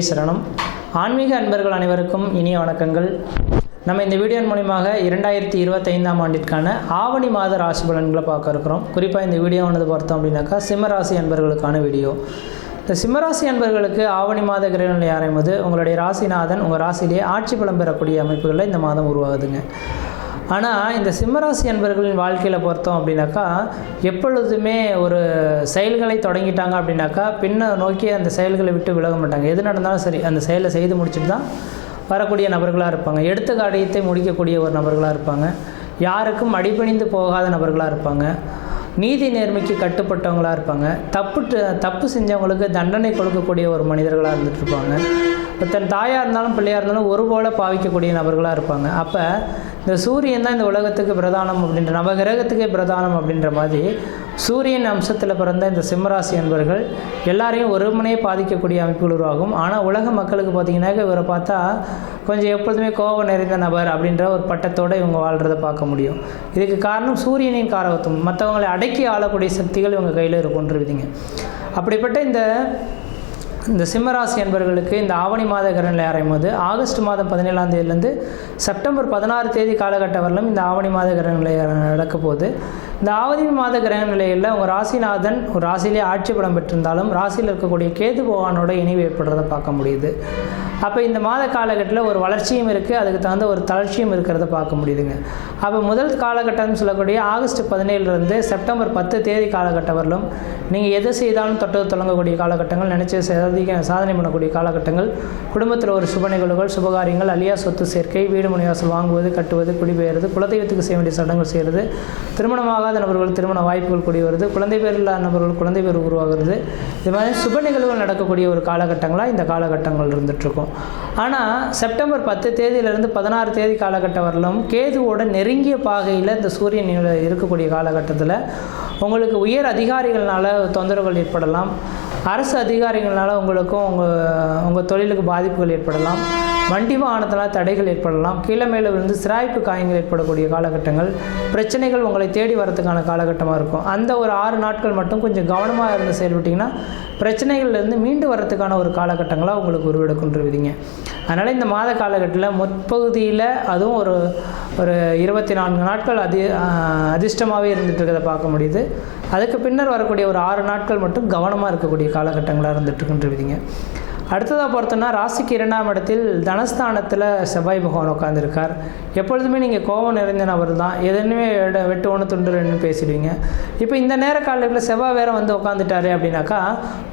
குருவே சரணம். ஆன்மீக அன்பர்கள் அனைவருக்கும் இனிய வணக்கங்கள். நம்ம இந்த வீடியோ மூலமாக 2025ஆம் ஆண்டிற்கான ஆவணி மாத ராசி பலன்களை பார்க்க இருக்கிறோம். குறிப்பாக இந்த வீடியோவானது பார்த்தோம் அப்படின்னாக்கா சிம்மராசி அன்பர்களுக்கான வீடியோ. இந்த சிம்மராசி அன்பர்களுக்கு ஆவணி மாத கிரகநிலை ஆரம்பித்து உங்களுடைய ராசிநாதன் உங்கள் ராசியிலேயே ஆட்சி பலம் பெறக்கூடிய அமைப்புகளில் இந்த மாதம் உருவாகுதுங்க. ஆனால் இந்த சிம்மராசி அன்பர்களின் வாழ்க்கையில் பொறுத்தோம் அப்படின்னாக்கா எப்பொழுதுமே ஒரு செயல்களை தொடங்கிட்டாங்க அப்படின்னாக்கா பின்ன நோக்கி அந்த செயல்களை விட்டு விலக மாட்டாங்க. எது நடந்தாலும் சரி அந்த செயலை செய்து முடிச்சுட்டு தான் வரக்கூடிய நபர்களாக இருப்பாங்க. எடுத்த காரியத்தை முடிக்கக்கூடிய ஒரு நபர்களாக இருப்பாங்க. யாருக்கும் அடிபணிந்து போகாத நபர்களாக இருப்பாங்க. நீதி நேர்மைக்கு கட்டுப்பட்டவங்களாக இருப்பாங்க. தப்பு செஞ்சவங்களுக்கு தண்டனை கொடுக்கக்கூடிய ஒரு மனிதர்களாக இருந்துட்டு இருப்பாங்க. தன் தாயாக இருந்தாலும் பிள்ளையாக இருந்தாலும் ஒரு போல பாவிக்கக்கூடிய நபர்களாக இருப்பாங்க. அப்போ இந்த சூரியன் தான் இந்த உலகத்துக்கு பிரதானம் அப்படின்ற நவகிரகத்துக்கே பிரதானம் அப்படின்ற மாதிரி சூரியன் அம்சத்தில் பிறந்த இந்த சிம்மராசி அன்பர்கள் எல்லாரையும் ஒருமனையே பாதிக்கக்கூடிய அமைப்புகள் உருவாகும். ஆனால் உலக மக்களுக்கு பார்த்திங்கன்னாக்க இவரை பார்த்தா கொஞ்சம் எப்பொழுதுமே கோபம் நிறைந்த நபர் அப்படின்ற ஒரு பட்டத்தோடு இவங்க வாழ்கிறத பார்க்க முடியும். இதுக்கு காரணம் சூரியனின் காரகத்துவம். மற்றவங்களை அடக்கி ஆளக்கூடிய சக்திகள் இவங்க கையில் இருக்குன்றிருவீங்க. அப்படிப்பட்ட இந்த சிம்மராசி அன்பர்களுக்கு இந்த ஆவணி மாத கிரகநிலை ஆரம்பித்து ஆகஸ்ட் மாதம் 17ஆம் தேதியிலேருந்து செப்டம்பர் 16 தேதி காலகட்டம் வரலும் இந்த ஆவணி மாத கிரகநிலை நடக்க போகுது. இந்த ஆவணி மாத கிரகநிலையில் உங்கள் ராசிநாதன் ஒரு ராசியிலே ஆட்சி பலம் பெற்றிருந்தாலும் ராசியில் இருக்கக்கூடிய கேது பகவானோட இணைவு ஏற்படுறதை பார்க்க முடியுது. அப்போ இந்த மாத காலகட்டத்தில் ஒரு வளர்ச்சியும் இருக்குது, அதுக்கு தகுந்த ஒரு தளர்ச்சியும் இருக்கிறத பார்க்க முடியுதுங்க. அப்போ முதல் காலகட்டம்னு சொல்லக்கூடிய ஆகஸ்ட் 17லேருந்து செப்டம்பர் 10 தேதி காலகட்டம் வரலும் நீங்கள் எதை செய்தாலும் தொட்டு தொடங்கக்கூடிய காலகட்டங்கள், நினச்ச சாதனை பண்ணக்கூடிய காலகட்டங்கள், குடும்பத்தில் ஒரு சுப நிகழ்வுகள், சுபகாரியங்கள், அலியா சொத்து சேர்க்கை, வீடு மணிவாசல் வாங்குவது, கட்டுவது, குடிபெயர்றது, குலதெய்வத்துக்கு செய்ய வேண்டிய சடங்குகள் செய்கிறது, திருமணமாகாத நபர்கள் திருமண வாய்ப்புகள் கூடி வருது, குழந்தை பேர் இல்லாத நபர்கள் குழந்தை பேர் உருவாகிறது, இது மாதிரி சுப நிகழ்வுகள் நடக்கக்கூடிய ஒரு காலகட்டங்களாக இந்த காலகட்டங்கள் இருந்துகிட்ருக்கும். ஆனால் செப்டம்பர் 10 தேதியிலிருந்து 16 தேதி காலகட்டம் வரலும் கேதுவோட நெருங்கிய பாகையில் இந்த சூரியன் இருக்கக்கூடிய காலகட்டத்தில் உங்களுக்கு உயர் அதிகாரிகள்னால தொந்தரவுகள் ஏற்படலாம். அரசு அதிகாரிகள்னால உங்களுக்கும் உங்கள் தொழிலுக்கு பாதிப்புகள் ஏற்படலாம். வண்டி வாகனத்தினால் தடைகள் ஏற்படலாம். கீழே மேலே விழுந்து சிராய்ப்பு காயங்கள் ஏற்படக்கூடிய காலகட்டங்கள், பிரச்சனைகள் உங்களை தேடி வரதுக்கான காலகட்டமாக இருக்கும். அந்த ஒரு 6 நாட்கள் மட்டும் கொஞ்சம் கவனமாக இருந்து செயல்பட்டிங்கன்னா பிரச்சனைகள்லேருந்து மீண்டு வரதுக்கான ஒரு காலகட்டங்களாக உங்களுக்கு உருவெடுக்கின்றிருவீங்க. அதனால் இந்த மாத காலகட்டத்தில் முற்பகுதியில் அதுவும் ஒரு 24 நாட்கள் அதிர்ஷ்டமாகவே இருந்துகிட்டு இருக்கிறத பார்க்க முடியுது. அதுக்கு பின்னர் வரக்கூடிய ஒரு 6 நாட்கள் மட்டும் கவனமாக இருக்கக்கூடிய காலகட்டங்களாக இருந்துகிட்ருக்கின்றிருவீங்க. அடுத்ததாக பார்த்தோன்னா ராசிக்கு 2ஆம் இடத்தில் தனஸ்தானத்தில் செவ்வாய் பகவான் உட்காந்துருக்கார். எப்பொழுதுமே நீங்கள் கோபம் நிறைந்த நபர் தான், எதுவுமே வெட்டு ஒன்று துண்டு ரெண்டுன்னு பேசிடுவீங்க. இப்போ இந்த நேர காலத்தில் செவ்வாய் வேறு வந்து உட்காந்துட்டாரு அப்படின்னாக்கா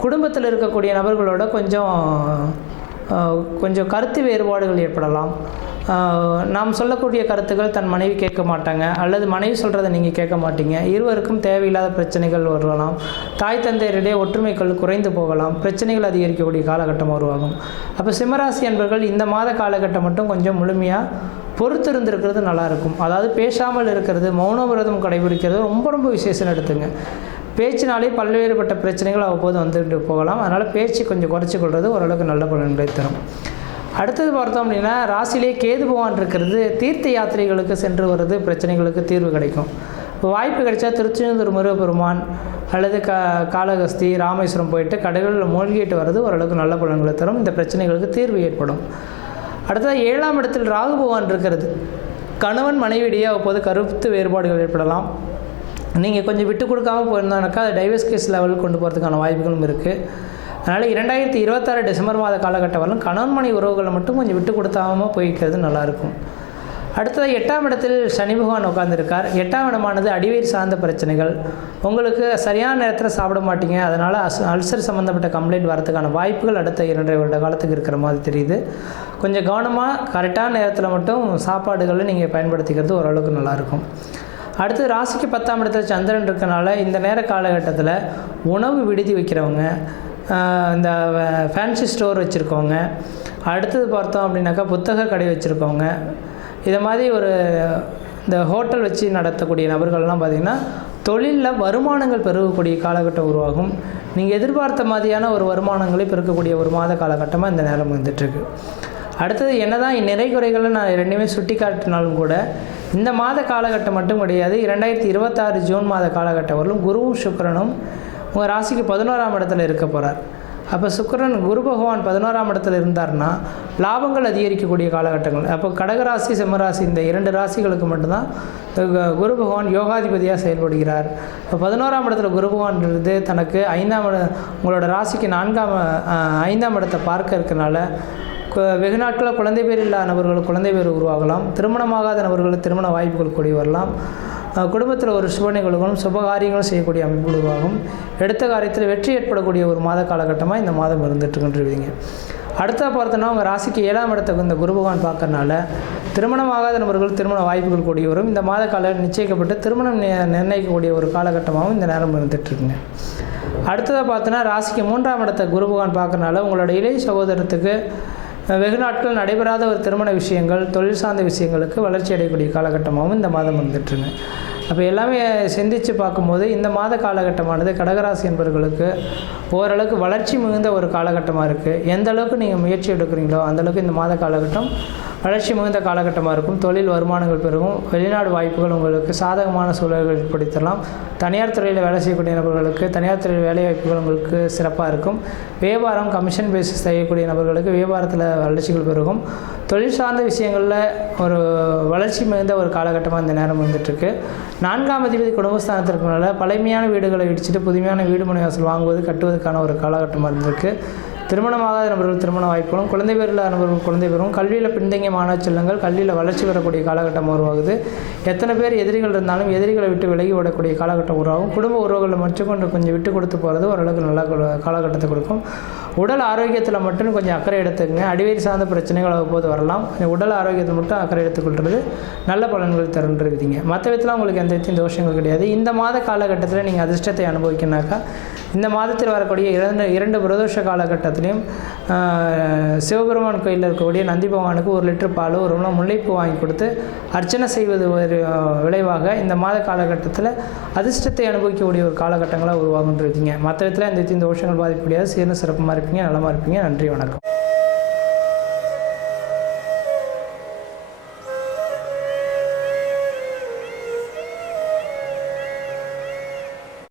குடும்பத்தில் இருக்கக்கூடிய நபர்களோட கொஞ்சம் கருத்து வேறுபாடுகள் ஏற்படலாம். நாம் சொல்லக்கூடிய கருத்துக்கள் தன் மனைவி கேட்க மாட்டாங்க, அல்லது மனைவி சொல்கிறத நீங்கள் கேட்க மாட்டீங்க. இருவருக்கும் தேவையில்லாத பிரச்சனைகள் வரலாம். தாய் தந்தையரிடையே ஒற்றுமைகள் குறைந்து போகலாம். பிரச்சனைகள் அதிகரிக்கக்கூடிய காலகட்டம் உருவாகும். அப்போ சிம்மராசி என்பர்கள் இந்த மாத காலகட்டம் மட்டும் கொஞ்சம் முழுமையாக பொறுத்து இருந்திருக்கிறது நல்லாயிருக்கும். அதாவது பேசாமல் இருக்கிறது, மௌன விரதம் கடைபிடிக்கிறது ரொம்ப விசேஷம் எடுத்துங்க. பேச்சினாலே பல்வேறுபட்ட பிரச்சனைகள் அவ்வப்போது வந்துட்டு போகலாம். அதனால் பேச்சு கொஞ்சம் குறைச்சி கொள்வது ஓரளவுக்கு நல்ல பலன்களை தரும். அடுத்தது பார்த்தோம் அப்படின்னா ராசியிலே கேது பகவான் இருக்கிறது தீர்த்த யாத்திரைகளுக்கு சென்று வர்றது பிரச்சனைகளுக்கு தீர்வு கிடைக்கும். இப்போ வாய்ப்பு கிடைச்சா திருச்செந்தூர் முருகப்பெருமான் அல்லது காளகஸ்தி, ராமேஸ்வரம் போயிட்டு கடல்களில் மூழ்கிட்டு வர்றது ஓரளவுக்கு நல்ல பலன்களை தரும். இந்த பிரச்சனைகளுக்கு தீர்வு ஏற்படும். அடுத்தது 7ஆம் இடத்தில் ராகு பகவான் இருக்கிறது. கணவன் மனைவியிடையே அவ்வப்போது கருத்து வேறுபாடுகள் ஏற்படலாம். நீங்கள் கொஞ்சம் விட்டு கொடுக்காமல் போயிருந்தானாக்கா அது டைவர்ஸ் கேஸ் லெவலுக்கு கொண்டு போகிறதுக்கான வாய்ப்புகளும் இருக்குது. அதனால் 2026 டிசம்பர் மாத காலகட்டம் வரலும் கணவன் மனைவி உறவுகளை மட்டும் கொஞ்சம் விட்டு கொடுத்தாமல் போய்க்கிறது நல்லாயிருக்கும். அடுத்தது 8ஆம் இடத்தில் சனி பகவான் உட்காந்துருக்கார். 8ஆம் இடமானது அடிவயிறு சார்ந்த பிரச்சனைகள். உங்களுக்கு சரியான நேரத்தில் சாப்பிட மாட்டீங்க, அதனால் அல்சர் சம்மந்தப்பட்ட கம்ப்ளைண்ட் வரதுக்கான வாய்ப்புகள் அடுத்த 2.5 வருட காலத்துக்கு இருக்கிற மாதிரி தெரியுது. கொஞ்சம் கவனமாக கரெக்டான நேரத்தில் மட்டும் சாப்பாடுகளை நீங்கள் பயன்படுத்திக்கிறது ஓரளவுக்கு நல்லாயிருக்கும். அடுத்து ராசிக்கு 10ஆம் இடத்துல சந்திரன் இருக்கனால இந்த நேர காலகட்டத்தில் உணவு விடுதி வைக்கிறவங்க, இந்த ஃபேன்சி ஸ்டோர் வச்சுருக்கவங்க, அடுத்தது பார்த்தோம் அப்படின்னாக்கா புத்தக கடை வச்சுருக்கவங்க, இதை மாதிரி இந்த ஹோட்டல் வச்சு நடத்தக்கூடிய நபர்கள்லாம் பார்த்திங்கன்னா தொழிலில் வருமானங்கள் பெருகக்கூடிய காலகட்டம் உருவாகும். நீங்கள் எதிர்பார்த்த மாதிரியான ஒரு வருமானங்களை பெருக்கக்கூடிய ஒரு மாத காலகட்டமாக இந்த நேரம் வந்துட்டுருக்கு. அடுத்தது என்னதான் நிறை குறைகளை நான் ரெண்டுமே சுட்டி காட்டினாலும் கூட இந்த மாத காலகட்டம் மட்டும் கிடையாது. 2026 ஜூன் மாத காலகட்டம் வரலும் குருவும் சுக்கிரனும் உங்கள் ராசிக்கு 11ஆம் இடத்துல இருக்க போகிறார். அப்போ சுக்கிரன் குரு பகவான் 11ஆம் இடத்துல இருந்தார்னா லாபங்கள் அதிகரிக்கக்கூடிய காலகட்டங்கள். அப்போ கடகராசி சிம்மராசி இந்த 2 ராசிகளுக்கு மட்டும்தான் குரு பகவான் யோகாதிபதியாக செயல்படுகிறார். இப்போ 11ஆம் இடத்துல குரு பகவான் இருந்து தனக்கு உங்களோட ராசிக்கு 5ஆம் இடத்தை பார்க்க இருக்கனால வெகு நாட்களில் குழந்தை பேர் இல்லாத நபர்களுக்கு குழந்தை பேர் உருவாகலாம். திருமணமாகாத நபர்களுக்கு திருமண வாய்ப்புகள் கூடி வரலாம். குடும்பத்தில் ஒரு சுப நிகழ்வுகளும் சுபகாரியங்களும் செய்யக்கூடிய அமைப்பு உருவாகும். எடுத்த காரியத்தில் வெற்றி ஏற்படக்கூடிய ஒரு மாத காலகட்டமாக இந்த மாதம் இருந்துட்டுருக்குன்றீங்க. அடுத்த பார்த்தோன்னா உங்கள் ராசிக்கு 7ஆம் இடத்துக்கு இந்த குரு பகவான் பார்க்கறனால திருமணமாகாத நபர்கள் திருமண வாய்ப்புகள் கூடி வரும். இந்த மாத கால நிச்சயிக்கப்பட்டு திருமணம் நிர்ணயிக்கக்கூடிய ஒரு காலகட்டமாகவும் இந்த நேரம் இருந்துகிட்ருக்குங்க. அடுத்ததாக பார்த்தோன்னா ராசிக்கு 3ஆம் இடத்தை குரு பகவான் பார்க்கறனால உங்களோட இளைய சகோதரத்துக்கு வெகு நாட்கள் நடைபெறாத ஒரு திருமண விஷயங்கள், தொழில் சார்ந்த விஷயங்களுக்கு வளர்ச்சி அடையக்கூடிய காலகட்டமாகவும் இந்த மாதம் வந்துட்டுருங்க. அப்போ எல்லாமே சிந்தித்து பார்க்கும்போது இந்த மாத காலகட்டமானது கடகராசி என்பவர்களுக்கு ஓரளவுக்கு வளர்ச்சி மிகுந்த ஒரு காலகட்டமாக இருக்குது. எந்த அளவுக்கு நீங்கள் முயற்சி எடுக்கிறீங்களோ அந்தளவுக்கு இந்த மாத காலகட்டம் வளர்ச்சி மிகுந்த காலகட்டமாக இருக்கும். தொழில் வருமானங்கள் பெருகும். வெளிநாடு வாய்ப்புகள் உங்களுக்கு சாதகமான சூழல்கள் ஏற்படுத்தலாம். தனியார் துறையில் வேலை செய்யக்கூடிய நபர்களுக்கு தனியார் துறையில் வேலை வாய்ப்புகள் உங்களுக்கு சிறப்பாக இருக்கும். வியாபாரம் கமிஷன் பேசிஸ் செய்யக்கூடிய நபர்களுக்கு வியாபாரத்தில் வளர்ச்சிகள் பெருகும். தொழில் சார்ந்த விஷயங்களில் ஒரு வளர்ச்சி மிகுந்த ஒரு காலகட்டமாக இந்த நேரம் வந்துட்டுருக்கு. 4ஆம் அதிபதி குடும்பஸ்தானத்திற்குனால பழமையான வீடுகளை இடிச்சிட்டு புதுமையான வீடு மனை வாசல் வாங்குவது கட்டுவதற்கான ஒரு காலகட்டமாக இருந்திருக்கு. திருமணமாகாத நபர்கள் திருமண வாய்ப்புகளும் குழந்தை பேர் இல்லாத நபர்கள் குழந்தை பேரும் கல்வியில் பின்தங்கிய மாணவ செல்வங்கள் கல்வியில் வளர்ச்சி பெறக்கூடிய காலகட்டம் உருவாகுது. எத்தனை பேர் எதிரிகள் இருந்தாலும் எதிரிகளை விட்டு விலகி விடக்கூடிய காலகட்டம் உருவாகும். குடும்ப உறவுகளை மட்டும் கொஞ்சம் விட்டு கொடுத்து போகிறது ஓரளவுக்கு நல்ல காலகட்டத்தை கொடுக்கும். உடல் ஆரோக்கியத்தில் மட்டும் கொஞ்சம் அக்கறை எடுத்துக்கங்க. அடிவயிறு சார்ந்த பிரச்சனைகள் அவ்வப்போது வரலாம். உடல் ஆரோக்கியத்தை மட்டும் அக்கறை எடுத்துக்கொள்வது நல்ல பலன்கள் தருன்றீங்க. மற்ற விதத்தில் உங்களுக்கு எந்த விதத்தையும் தோஷங்கள் கிடையாது. இந்த மாத காலகட்டத்தில் நீங்கள் அதிர்ஷ்டத்தை அனுபவிக்கணாக்கா இந்த மாதத்தில் வரக்கூடிய 2 பிரதோஷ காலகட்டத்திலையும் சிவபெருமான் கோயிலில் இருக்கக்கூடிய நந்தி பகவானுக்கு 1 லிட்டர் பால் 1 முழம் முல்லைப்பூ வாங்கி கொடுத்து அர்ச்சனை செய்வது ஒரு விளைவாக இந்த மாத காலகட்டத்தில் அதிர்ஷ்டத்தை அனுபவிக்கக்கூடிய ஒரு காலகட்டங்களாக உருவாகுன்றீங்க. மற்ற விதத்தில் எந்த விதத்தையும் தோஷங்கள் பாதிக்க முடியாது. சீர்னு சிறப்புமாக இருப்பீங்க, நலமாக இருப்பீங்க. நன்றி, வணக்கம்.